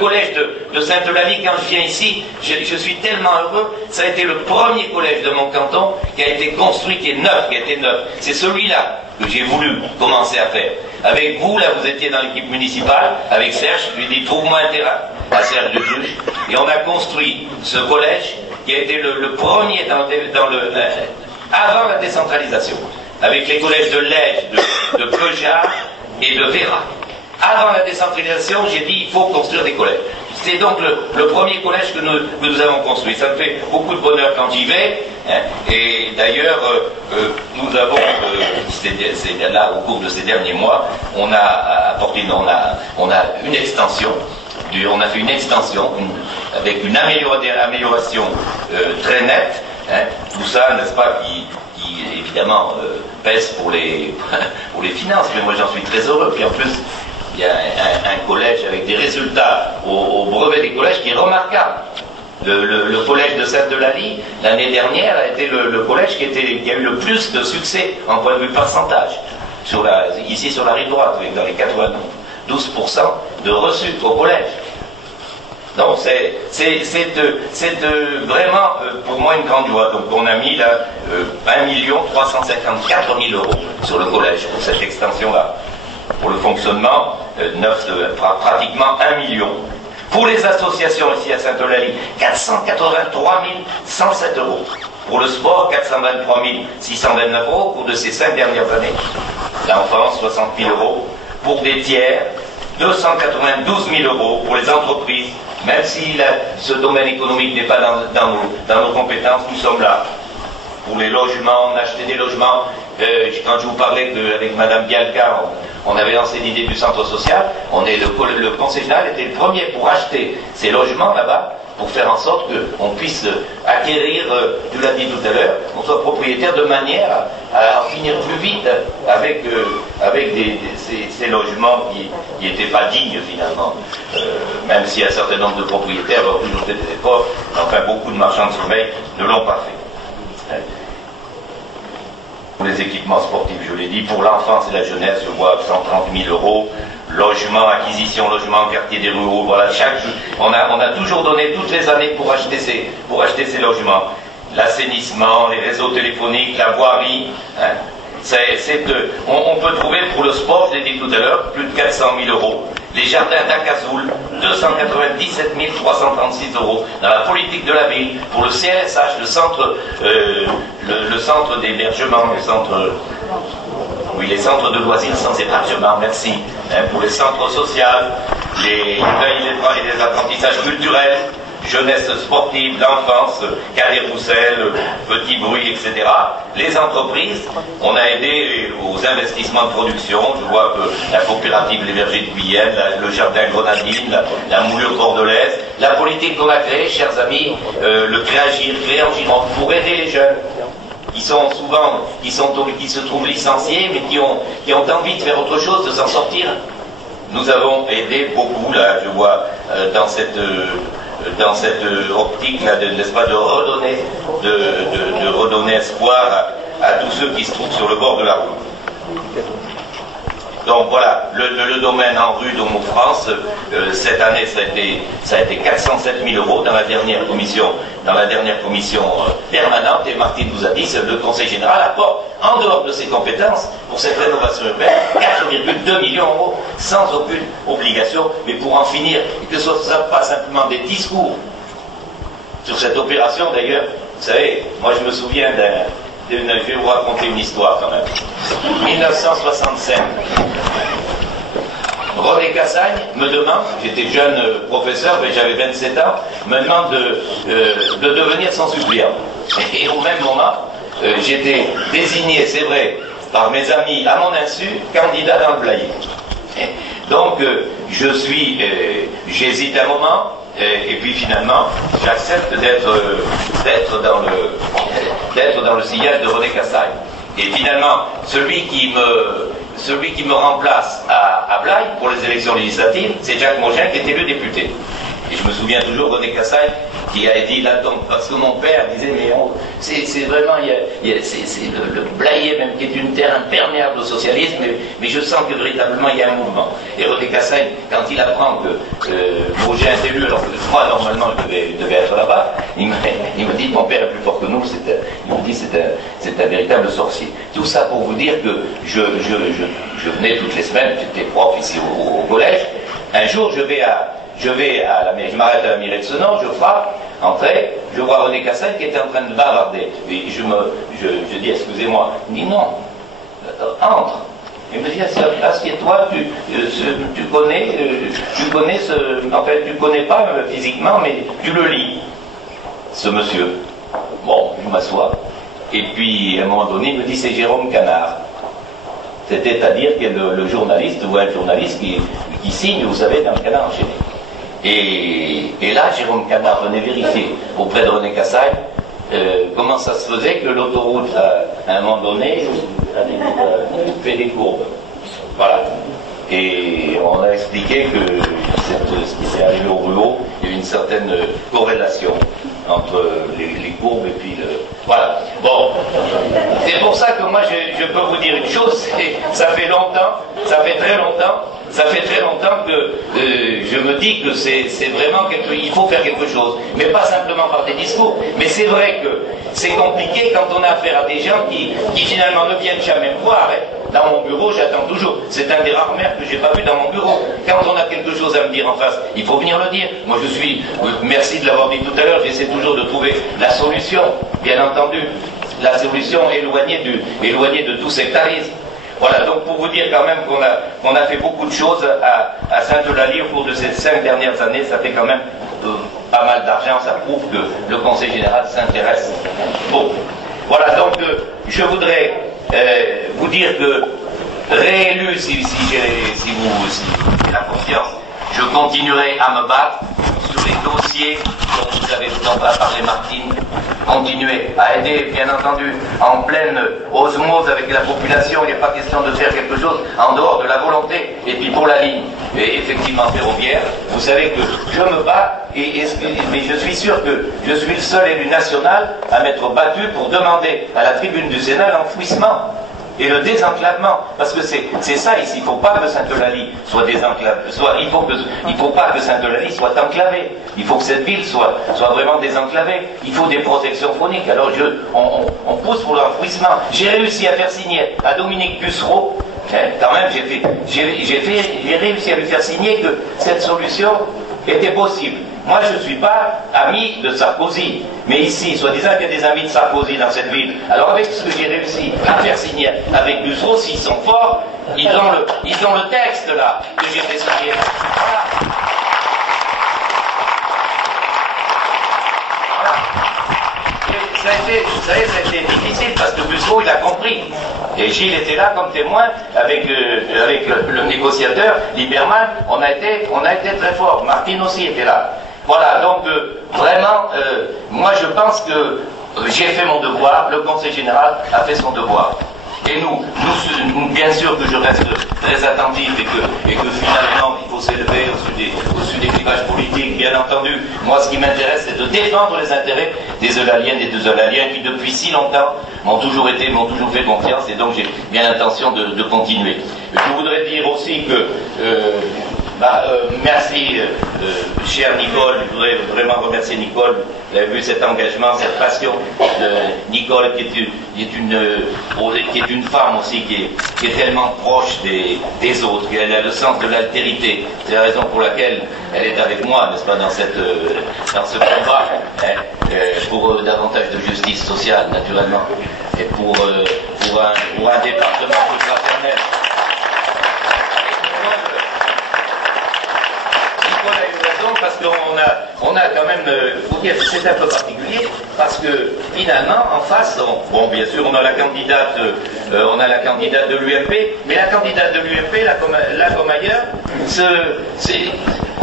collège de Sainte-Eulalie, quand je viens ici, je suis tellement heureux. Ça a été le premier collège de mon canton qui a été construit, qui a été neuf. C'est celui-là que j'ai voulu commencer à faire. Avec vous, là, vous étiez dans l'équipe municipale, avec Serge, je lui ai dit, trouve-moi un terrain, à Serge de Cluj, et on a construit ce collège qui a été le premier avant la décentralisation, avec les collèges de Lège, de Peugeard et de Véra. Avant la décentralisation, j'ai dit, il faut construire des collèges. C'est donc le premier collège que nous avons construit. Ça me fait beaucoup de bonheur quand j'y vais. Hein. Et d'ailleurs, nous avons, là, au cours de ces derniers mois, on a apporté, on a une extension. On a fait une extension avec une amélioration très nette. Hein. Tout ça, n'est-ce pas, qui évidemment pèse pour les finances. Mais moi, j'en suis très heureux. Puis en plus, il y a un collège avec des résultats au brevet des collèges qui est remarquable. Le collège de Sainte-Eulalie, l'année dernière, a été le collège qui a eu le plus de succès en point de vue pourcentage. Ici sur la rive droite, dans les 92% de reçus au collège. Donc c'est vraiment pour moi une grande joie. Donc on a mis là 1 354 000 € sur le collège pour cette extension-là. Pour le fonctionnement, pratiquement 1 million. Pour les associations ici à Sainte-Eulalie, 483 107 €. Pour le sport, 423 629 € au cours de ces 5 dernières années. L'enfance, 60 000 €. Pour des tiers, 292 000 € pour les entreprises. Même si ce domaine économique n'est pas dans nos compétences, nous sommes là. Pour les logements, on a acheté des logements. Quand je vous parlais avec Madame Bialka, on avait lancé l'idée du centre social. Le conseil général était le premier pour acheter ces logements là-bas, pour faire en sorte qu'on puisse acquérir, tu l'as dit tout à l'heure, qu'on soit propriétaire de manière à en finir plus vite avec ces logements qui n'étaient pas dignes finalement. Même si un certain nombre de propriétaires ont toujours fait des efforts, enfin beaucoup de marchands de sommeil ne l'ont pas fait. Pour les équipements sportifs, je l'ai dit, pour l'enfance et la jeunesse, je vois 130 000 €, logement, acquisition, logement, quartier des ruraux, voilà, on a toujours donné toutes les années pour acheter ces logements. L'assainissement, les réseaux téléphoniques, la voirie, hein. On peut trouver pour le sport, je l'ai dit tout à l'heure, plus de 400 000 €. Les jardins d'Acazoul, 297 336 € dans la politique de la ville, pour le CLSH, le centre d'hébergement, les centres de loisirs sans hébergement, merci, hein, pour les centres sociaux, les apprentissages culturels, jeunesse sportive, l'enfance, Calais-Roussel, Petit Bruit, etc. Les entreprises, on a aidé aux investissements de production. Je vois que la coopérative Les Vergers de Guyenne, le jardin Grenadine, la moulure bordelaise, la politique qu'on a créée, chers amis, le Créagir, créé en Gironde, pour aider les jeunes qui se trouvent licenciés, mais qui ont envie de faire autre chose, de s'en sortir. Nous avons aidé beaucoup, là, je vois, dans cette optique, là, n'est-ce pas, de redonner espoir à tous ceux qui se trouvent sur le bord de la route. Donc voilà, le domaine en rue d'Homo-France, cette année, ça a été 407 000 € dans la dernière commission permanente, et Martine vous a dit, le Conseil général apporte, en dehors de ses compétences, pour cette rénovation urbaine, 4,2 millions € sans aucune obligation, mais pour en finir, et que ce ne soit pas simplement des discours sur cette opération. D'ailleurs, vous savez, moi je me souviens je vais vous raconter une histoire quand même. 1965, René Cassagne me demande, j'étais jeune professeur, mais j'avais 27 ans, me demande de devenir son suppléant. Et au même moment, j'étais désigné, c'est vrai, par mes amis, à mon insu, candidat dans le Blayais. Donc, j'hésite un moment, et puis finalement, j'accepte d'être dans le sillage de René Cassagne. Et finalement, celui qui me remplace à Blaye pour les élections législatives, c'est Jacques Mogin qui est élu député. Et je me souviens toujours René Cassagne qui a dit là, donc, parce que mon père disait, mais c'est vraiment, c'est le Blayais même qui est une terre imperméable au socialisme, mais je sens que véritablement il y a un mouvement. Et René Cassagne, quand il apprend que Roger est élu, alors que moi normalement je devais être là-bas, il me dit, mon père est plus fort que nous, il me dit c'est un véritable sorcier. Tout ça pour vous dire que je venais toutes les semaines, j'étais prof ici au collège. Un jour je m'arrête à la mairie de Senon, je frappe, entrer, je vois René Cassagne qui était en train de bavarder. Et je dis, excusez-moi. Il me dit, non, entre. Il me dit, assieds-toi, tu connais pas physiquement, mais tu le lis, ce monsieur. Bon, je m'assois. Et puis, à un moment donné, il me dit, c'est Jérôme Canard. C'est-à-dire que le journaliste, ou un journaliste qui signe, vous savez, dans le Canard enchaîné. Et là, Jérôme Canard venait vérifier auprès de René Cassagne comment ça se faisait que l'autoroute, à un moment donné, fait des courbes. Voilà. Et on a expliqué que ce qui s'est arrivé au Ruau, il y a eu une certaine corrélation entre les courbes et puis le... Voilà. Bon. C'est pour ça que moi, je peux vous dire une chose, ça fait très longtemps que je me dis que c'est vraiment il faut faire quelque chose, mais pas simplement par des discours. Mais c'est vrai que c'est compliqué quand on a affaire à des gens qui finalement ne viennent jamais me voir. Dans mon bureau, j'attends toujours. C'est un des rares maires que j'ai pas vu dans mon bureau. Quand on a quelque chose à me dire en face, il faut venir le dire. Moi, merci de l'avoir dit tout à l'heure, j'essaie toujours de trouver la solution, bien entendu, la solution éloignée de tout sectarisme. Voilà, donc pour vous dire quand même qu'on a fait beaucoup de choses à Sainte-Eulalie au cours de ces 5 dernières années, ça fait quand même pas mal d'argent, ça prouve que le Conseil Général s'intéresse. Bon, voilà, donc je voudrais vous dire que réélu, si vous avez la confiance, je continuerai à me battre sur les dossiers dont a parlé Martine, continuer à aider, bien entendu, en pleine osmose avec la population. Il n'est pas question de faire quelque chose en dehors de la volonté. Et puis pour la ligne, effectivement ferroviaire, vous savez que je me bats, mais je suis sûr que je suis le seul élu national à m'être battu pour demander à la tribune du Sénat l'enfouissement et le désenclavement, parce que c'est ça ici. Il ne faut pas que Sainte-Eulalie soit désenclavée, il faut pas que Sainte-Eulalie soit enclavée. Il faut que cette ville soit vraiment désenclavée. Il faut des protections phoniques. Alors on pousse pour l'enfouissement. J'ai réussi à faire signer à Dominique Bussereau, quand même, j'ai réussi à lui faire signer que cette solution était possible. Moi, je ne suis pas ami de Sarkozy, mais ici, soi-disant qu'il y a des amis de Sarkozy dans cette ville. Alors, avec ce que j'ai réussi à faire signer avec Bussereau, s'ils sont forts, ils ont le texte là que j'ai fait signer. Voilà. Ça a été difficile parce que Bussereau, il a compris. Et Gilles était là comme témoin avec le négociateur, Lieberman. On a été très fort. Martine aussi était là. Voilà, donc vraiment, moi je pense que j'ai fait mon devoir, le Conseil Général a fait son devoir. Et nous, bien sûr que je reste très attentif et que finalement il faut s'élever au-dessus des clivages politiques, bien entendu. Moi, ce qui m'intéresse, c'est de défendre les intérêts des Eulaliennes et des Eulaliens qui, depuis si longtemps, m'ont toujours fait confiance, et donc j'ai bien l'intention de continuer. Je voudrais dire aussi que merci, cher Nicole. Je voudrais vraiment remercier Nicole. Vous avez vu cet engagement, cette passion de Nicole, qui est une femme aussi qui est tellement proche des autres, qu'elle a le sens de l'altérité. C'est la raison pour laquelle elle est avec moi, n'est-ce pas, dans ce combat, pour davantage de justice sociale, naturellement, et pour un département plus fraternel. Parce qu'on a quand même, faut dire que c'est un peu particulier, parce que finalement, en face, bon, bien sûr, on a la candidate de l'UMP, mais la candidate de l'UMP, là comme ailleurs,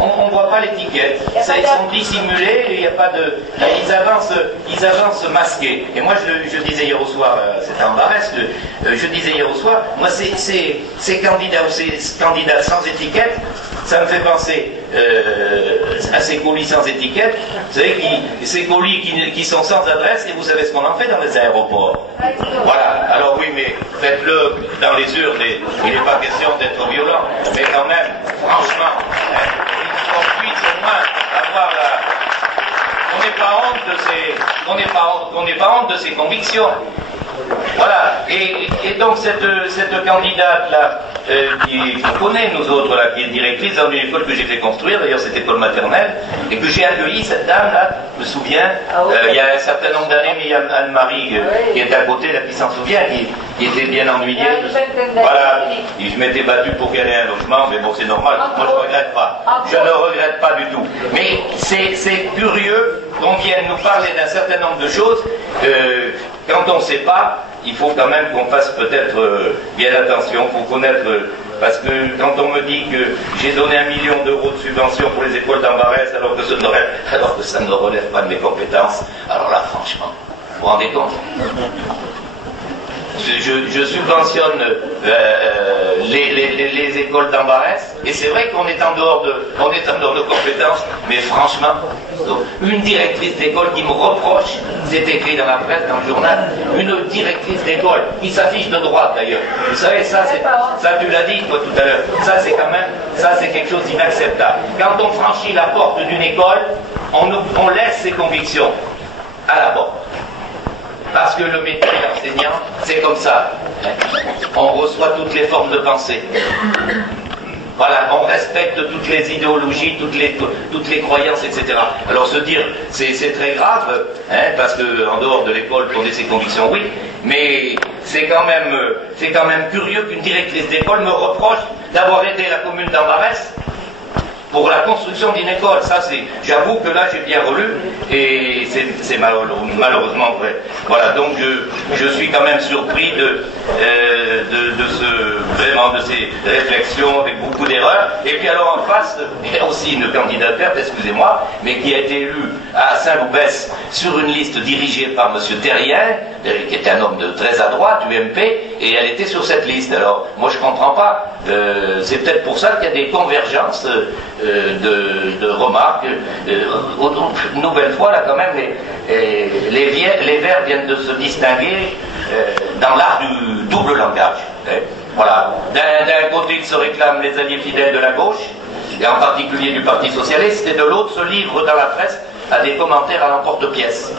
on ne voit pas l'étiquette. Ils sont dissimulés, il n'y a pas de. Ils avancent masqués. Et moi, je disais hier au soir, c'était en Barès, je disais hier au soir, moi, ces candidats ou ces candidats sans étiquette, ça me fait penser à ces ces colis sans étiquette, vous savez, ces colis qui sont sans adresse, et vous savez ce qu'on en fait dans les aéroports. Voilà, alors oui, mais faites-le dans les urnes, et il n'est pas question d'être violent, mais quand même, franchement, qu'on puisse au moins avoir qu'on n'ait pas honte de ses convictions. Voilà, et donc cette candidate-là, qu'on connaît nous autres, là, qui est directrice dans une école que j'ai fait construire, d'ailleurs cette école maternelle, et que j'ai accueillie, cette dame-là, je me souviens, il y a un certain nombre d'années, mais il y a Anne-Marie qui était à côté, là, qui s'en souvient, qui était bien ennuyée. Voilà, et je m'étais battu pour qu'elle ait un logement, mais bon, c'est normal, moi je ne regrette pas. Je ne regrette pas du tout. Mais c'est curieux qu'on vienne nous parler d'un certain nombre de choses. Quand on ne sait pas, il faut quand même qu'on fasse peut-être bien attention, il faut connaître, parce que quand on me dit que j'ai donné 1 million d'euros de subvention pour les écoles d'Ambarès alors que ça ne relève pas de mes compétences, alors là franchement, vous vous rendez compte? Je subventionne les écoles d'Ambarès, et c'est vrai qu'on est en dehors de nos compétences, mais franchement, une directrice d'école qui me reproche, c'est écrit dans la presse, dans le journal, une directrice d'école qui s'affiche de droite d'ailleurs. Vous savez, ça tu l'as dit toi tout à l'heure, ça c'est quelque chose d'inacceptable. Quand on franchit la porte d'une école, on laisse ses convictions à la porte. Parce que le métier d'enseignant, c'est comme ça. On reçoit toutes les formes de pensée. Voilà, on respecte toutes les idéologies, toutes les croyances, etc. Alors se dire, c'est très grave, parce qu'en dehors de l'école, pour ses convictions, oui, mais c'est quand même curieux qu'une directrice d'école me reproche d'avoir aidé la commune d'Ambarès pour la construction d'une école. Ça, j'avoue que là, j'ai bien relu, et c'est malheureusement vrai. Voilà, donc je suis quand même surpris de ces réflexions avec beaucoup d'erreurs. Et puis alors en face, il y a aussi une candidate verte, excusez-moi, mais qui a été élue à Saint-Loubès sur une liste dirigée par M. Terrien, qui était un homme très à droite, UMP, et elle était sur cette liste. Alors, moi je comprends pas. C'est peut-être pour ça qu'il y a des convergences de remarques. Une nouvelle fois, là, quand même, les Verts viennent de se distinguer dans l'art du double langage. Voilà. D'un côté, ils se réclament les alliés fidèles de la gauche, et en particulier du Parti Socialiste, et de l'autre se livrent dans la presse à des commentaires à l'emporte-pièce.